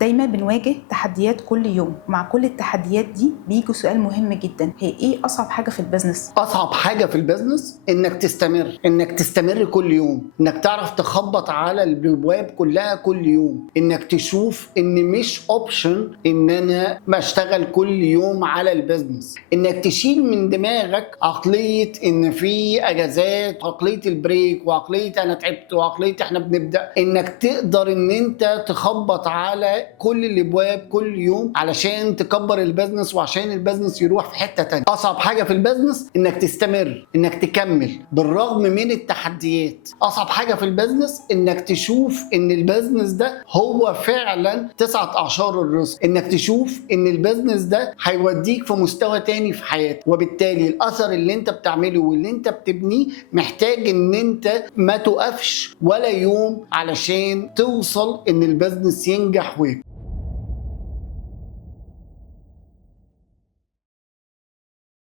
دايما بنواجه تحديات كل يوم، مع كل التحديات دي بيجي سؤال مهم جدا: هي ايه اصعب حاجة في البيزنس؟ اصعب حاجه في البيزنس انك تستمر كل يوم، انك تعرف تخبط على الابواب كلها كل يوم، انك تشوف ان مش اوبشن ان انا بشتغل كل يوم على البيزنس، انك تشيل من دماغك عقليه ان في اجازات، عقليه البريك، وعقليه انا تعبت، وعقليه احنا بنبدا، انك تقدر ان انت تخبط على كل الابواب كل يوم علشان تكبر البيزنس وعشان البيزنس يروح في حته تانيه. اصعب حاجه في البيزنس انك تستمر، انك تكمل بالرغم من التحديات. اصعب حاجه في البيزنس انك تشوف ان البيزنس ده هو فعلا 9 اعشار الرزق، انك تشوف ان البيزنس ده هيوديك في مستوى تاني في حياتك، وبالتالي الاثر اللي انت بتعمله واللي انت بتبنيه محتاج ان انت ما توقفش ولا يوم علشان توصل ان البيزنس ينجح ويكبر.